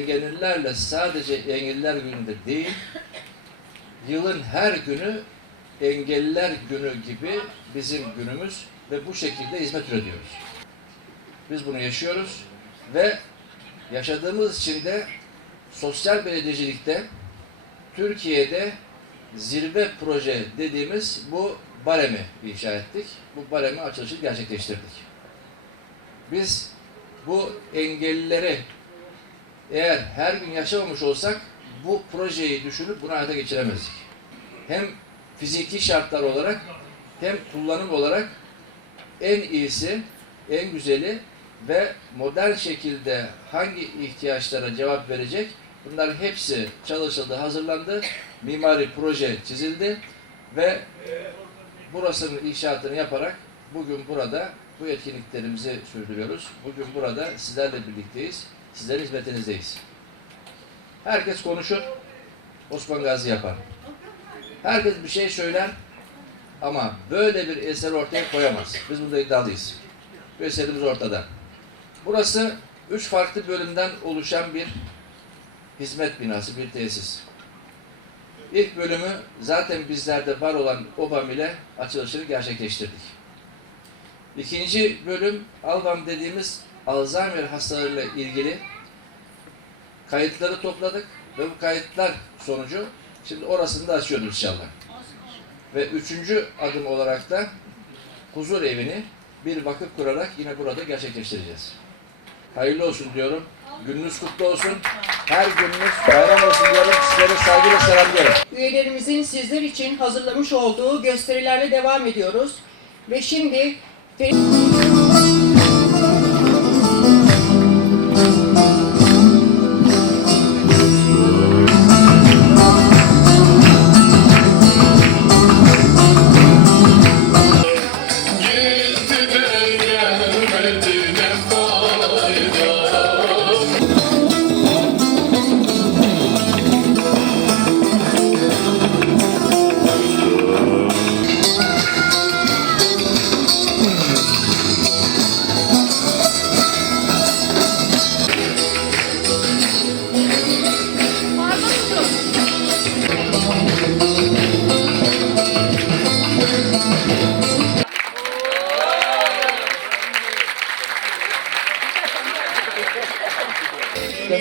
engellilerle sadece engelliler gününde değil, yılın her günü engelliler günü gibi bizim günümüz ve bu şekilde hizmet üretiyoruz. Biz bunu yaşıyoruz ve yaşadığımız için de sosyal belediyecilikte Türkiye'de zirve proje dediğimiz bu baremi inşa ettik. Bu baremi açılışını gerçekleştirdik. Biz bu engellileri eğer her gün yaşamamış olsak bu projeyi düşünüp bunu hayata geçiremezdik. Hem fiziki şartlar olarak hem kullanım olarak en iyisi, en güzeli ve modern şekilde hangi ihtiyaçlara cevap verecek bunların hepsi çalışıldı, hazırlandı. Mimari proje çizildi ve burasının inşaatını yaparak bugün burada bu etkinliklerimizi sürdürüyoruz. Bugün burada sizlerle birlikteyiz. Sizlerin hizmetinizdeyiz. Herkes konuşur, Osman Gazi yapar. Herkes bir şey söyler ama böyle bir eser ortaya koyamaz. Biz bunda iddialıyız. Bu eserimiz ortada. Burası üç farklı bölümden oluşan bir hizmet binası, bir tesis. İlk bölümü zaten bizlerde var olan OBAM ile açılışını gerçekleştirdik. İkinci bölüm ALBAM dediğimiz Alzheimer hastalarıyla ilgili kayıtları topladık ve bu kayıtlar sonucu şimdi orasını da açıyoruz inşallah. Ve üçüncü adım olarak da huzur evini bir vakıf kurarak yine burada gerçekleştireceğiz. Hayırlı olsun diyorum. Gününüz kutlu olsun. Her gününüz bayram olsun diyorum. Sizleri saygıyla selamlıyorum. Üyelerimizin sizler için hazırlamış olduğu gösterilerle devam ediyoruz. Ve şimdi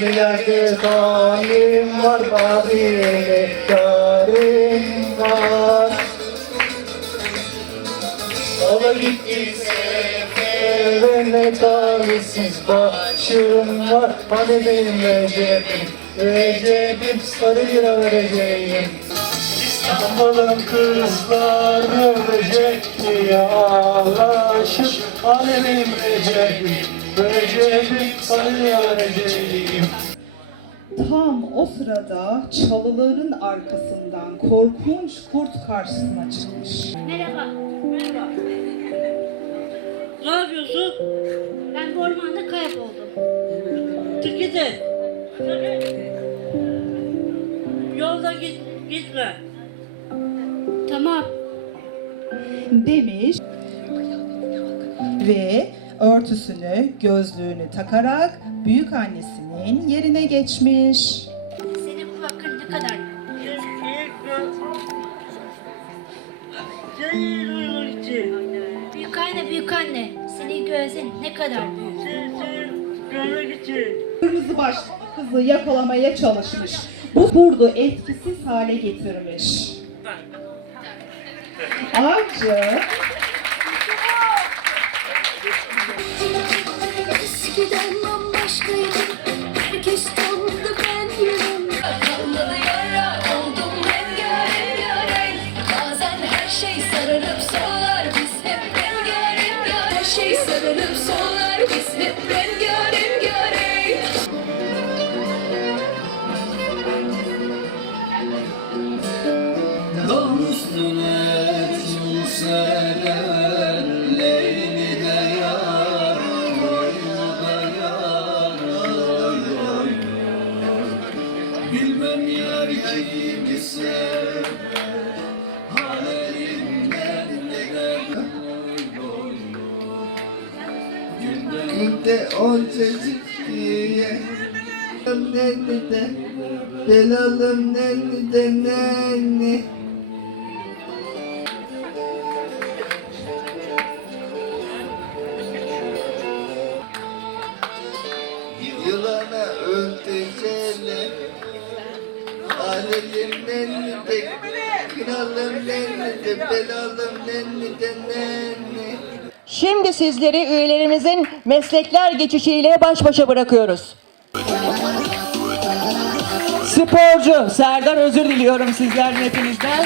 Gemilerde zalim var, babine yarim var. Ola gitti sefere ne talihsiz başım var. Hani benim Recep'im, Recep'im sarı lira vereceğim. İstanbul'un kızları ölecek diye ağlaşır. Hani benim Recep'im, Sarı. Tam o sırada çalıların arkasından korkunç kurt karşısına çıkmış. Merhaba. Merhaba. Ne yapıyorsun? Ben bu ormanda kayboldum. Türkiye'de. Yolda git, gitme. Tamam. Demiş ve örtüsünü, gözlüğünü takarak büyük annesinin yerine geçmiş. Senin kulakların ne kadar? Büyük anne, büyük anne. Senin gözlerin ne kadar büyük. Kırmızı başlı kızı yakalamaya çalışmış. Bu kurdu etkisiz hale getirmiş. Avcı Eskiden bambaşkaydım Halimi sever Halimden de gel Günde oncacık diye Nerede de Belalım nerede nerede Şimdi sizleri üyelerimizin meslekler geçişiyle baş başa bırakıyoruz. Sporcu Serdar özür diliyorum sizlerden hepinizden.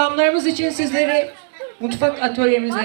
programlarımız için sizleri mutfak atölyemize